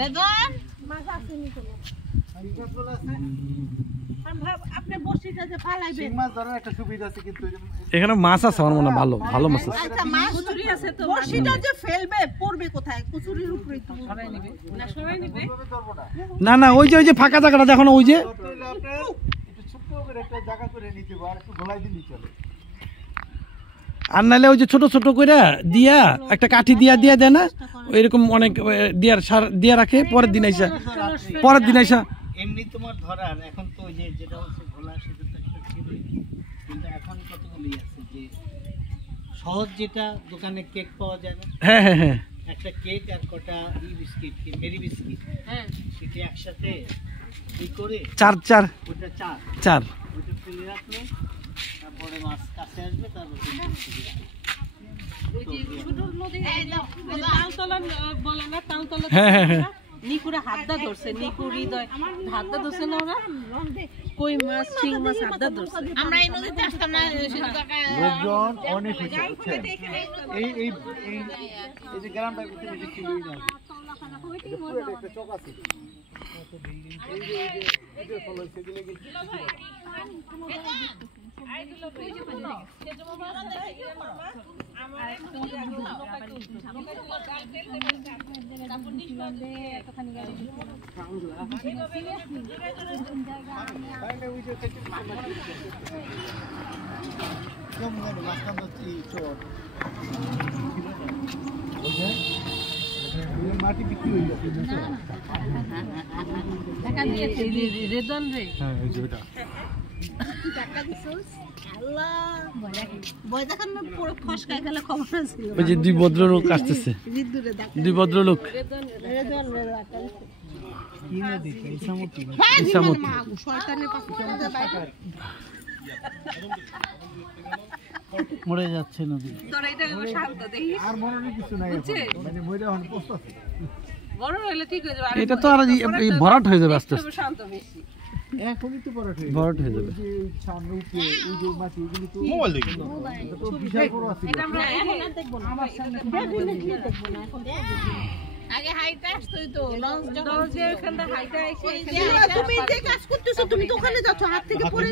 রেদন মাছ আছে নি তো আপনি বসিটা যে ফালাইবেন মাছ ধরার একটা সুবিধা আছে কিন্তু এখানে মাছ আছে আমার মনে ভালো ভালো মাছ আছে। আচ্ছা মাছ কচুরি আছে তো বসিটা যে ফেলবে পড়বে কোথায় কচুরির উপরে তো সরাই নেবে না সরাই নেবে না না ওই যে ফাঁকা জায়গাটা দেখো না ওই যে একটু ছোট করে একটা জায়গা করে নিতে আর একটু ঘোলাই দিলেই চলে। আর নাহলে ওই যে ছোট ছোট করে দিয়া একটা কাঠি দিয়া দেয় না এরকম অনেক দিয়া রাখে পরের দিন আইসা এমনি তোমার ধরার এখন তো ওই যে যেটা হচ্ছে ঘোলা সেটা তো একটা ছিলই, কিন্তু এখন কতগুলি আছে যে সহজ যেটা দোকানে কেক পাওয়া যায় না, হ্যাঁ হ্যাঁ হ্যাঁ একটা কেক আর কটা বিস্কিট মেরি বিস্কিট, হ্যাঁ সেটা একসাথে এই করে চার ওটা ওটা ফেলে রাখলো, তারপরে মাছ কাছে আসবে তারপর ওই যে ছোট নদী তালতলা বলে না তালতলা হ্যাঁ হ্যাঁ হ্যাঁ নিকুরে হাতটা ধরছে নিকু হৃদয় হাতটা ধরছে না ওরা কই মাছ শিং মাছ হাতটা ধরছে আমরা এই নদীতে আসতাম না লোকজন অনেক হচ্ছে এই এই এই যে গ্রামটা করতে বেশি লই না একটা চক আছে কত বিল্ডিং এই যে এই যে ফলো সেগুলো কি মাটি বিক্রি হয়ে যাচ্ছে টাকা দিয়েছে রেদন রে হ্যাঁ এই যে ওটা টাকা দিছস আল্লাহ বয় দেখান না পুরো ফসকায় গেলে খবর ছিল ওই যে দুই ভদ্রলোক আসতেছে জিদ্দুরে দেখ দুই ভদ্রলোক রেদন টাকা কি না দেখি ইসামতি ইসামতি শয়তানের পাশে বাইরে মরে যাচ্ছে নদী তোরা এটা শান্ত দেখি আর মনে কিছু নাই মানে মরে হন পোস্তাছে বড় হলে ঠিক হয়ে যাবে এটা তো আর এই ভরাট হয়ে যাবে আস্তে আস্তে শান্ত বেশি এখনই তো বড় হয়ে ভরাট হয়ে যাবে যে সামনে উপরে এই যে মাটি এগুলো তো মোবাইল দেখি তো বিশাল বড় আছে এটা আমরা এখন আর দেখব না আমার সামনে ডেফিনেটলি দেখব না এখন আগে হাইটা আসতোই তো লঞ্চ যখন যে ওখানটা হাইটা এসে তুমি যে কাজ করতেছো তুমি তো ওখানে যাচ্ছ হাত থেকে পড়ে